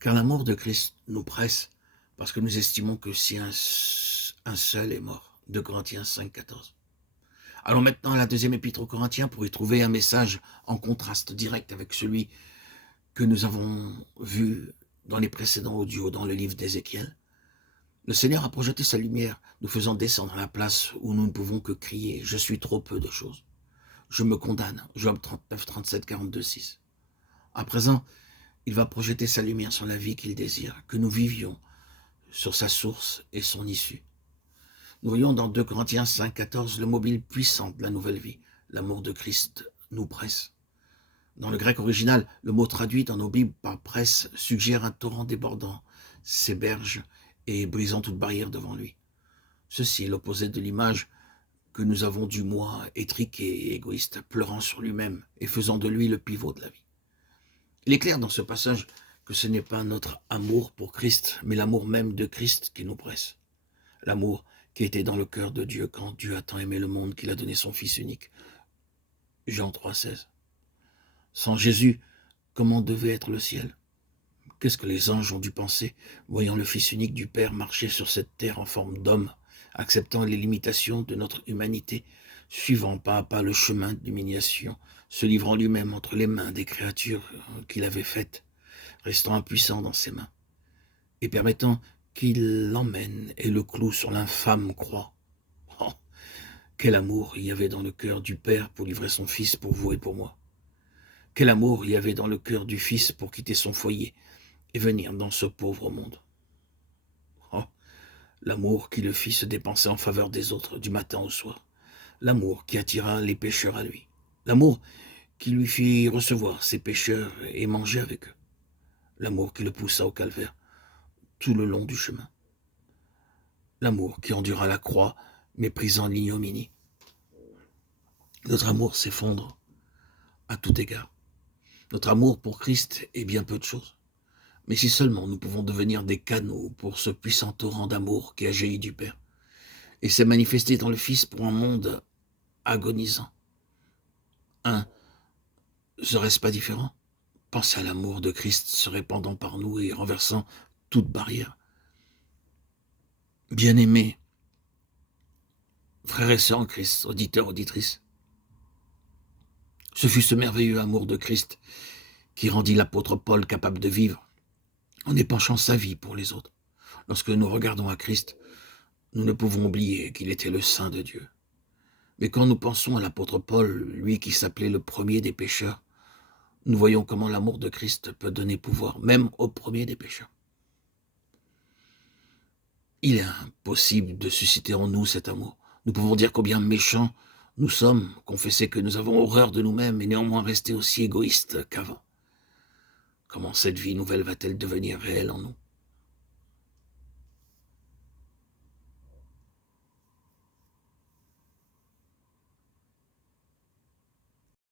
Car l'amour de Christ nous presse, parce que nous estimons que si un seul est mort. 2 Corinthiens 5, 14. Allons maintenant à la deuxième épître aux Corinthiens pour y trouver un message en contraste direct avec celui que nous avons vu dans les précédents audios dans le livre d'Ézéchiel. Le Seigneur a projeté sa lumière, nous faisant descendre à la place où nous ne pouvons que crier « Je suis trop peu de choses. Je me condamne » Job 39, 37, 42, 6. À présent, il va projeter sa lumière sur la vie qu'il désire, que nous vivions, sur sa source et son issue. Nous voyons dans 2 Corinthiens 5, 14 le mobile puissant de la nouvelle vie. L'amour de Christ nous presse. Dans le grec original, le mot traduit dans nos Bibles par presse suggère un torrent débordant, s'héberge et brisant toute barrière devant lui. Ceci est l'opposé de l'image que nous avons du moi étriqué et égoïste, pleurant sur lui-même et faisant de lui le pivot de la vie. Il est clair dans ce passage que ce n'est pas notre amour pour Christ, mais l'amour même de Christ qui nous presse. L'amour qui était dans le cœur de Dieu quand Dieu a tant aimé le monde qu'il a donné son Fils unique. Jean 3, 16. Sans Jésus, comment devait être le ciel? Qu'est-ce que les anges ont dû penser, voyant le Fils unique du Père marcher sur cette terre en forme d'homme, acceptant les limitations de notre humanité, suivant pas à pas le chemin d'humiliation, se livrant lui-même entre les mains des créatures qu'il avait faites, restant impuissant dans ses mains, et permettant qu'il l'emmène et le cloue sur l'infâme croix. Oh, quel amour il y avait dans le cœur du Père pour livrer son Fils pour vous et pour moi. Quel amour il y avait dans le cœur du Fils pour quitter son foyer et venir dans ce pauvre monde. Oh, l'amour qui le fit se dépenser en faveur des autres du matin au soir. L'amour qui attira les pécheurs à lui. L'amour qui lui fit recevoir ces pécheurs et manger avec eux. L'amour qui le poussa au calvaire tout le long du chemin. L'amour qui endura la croix, méprisant l'ignominie. Notre amour s'effondre à tout égard. Notre amour pour Christ est bien peu de choses. Mais si seulement nous pouvons devenir des canaux pour ce puissant torrent d'amour qui a jailli du Père et s'est manifesté dans le Fils pour un monde agonisant. Serait-ce pas différent? Pensez à l'amour de Christ se répandant par nous et renversant toute barrière. Bien-aimés, frères et sœurs en Christ, auditeurs, auditrices, ce fut ce merveilleux amour de Christ qui rendit l'apôtre Paul capable de vivre en épanchant sa vie pour les autres. Lorsque nous regardons à Christ, nous ne pouvons oublier qu'il était le Saint de Dieu. Mais quand nous pensons à l'apôtre Paul, lui qui s'appelait le premier des pécheurs, nous voyons comment l'amour de Christ peut donner pouvoir, même au premier des pécheurs. Il est impossible de susciter en nous cet amour. Nous pouvons dire combien méchants nous sommes, confesser que nous avons horreur de nous-mêmes et néanmoins rester aussi égoïstes qu'avant. Comment cette vie nouvelle va-t-elle devenir réelle en nous?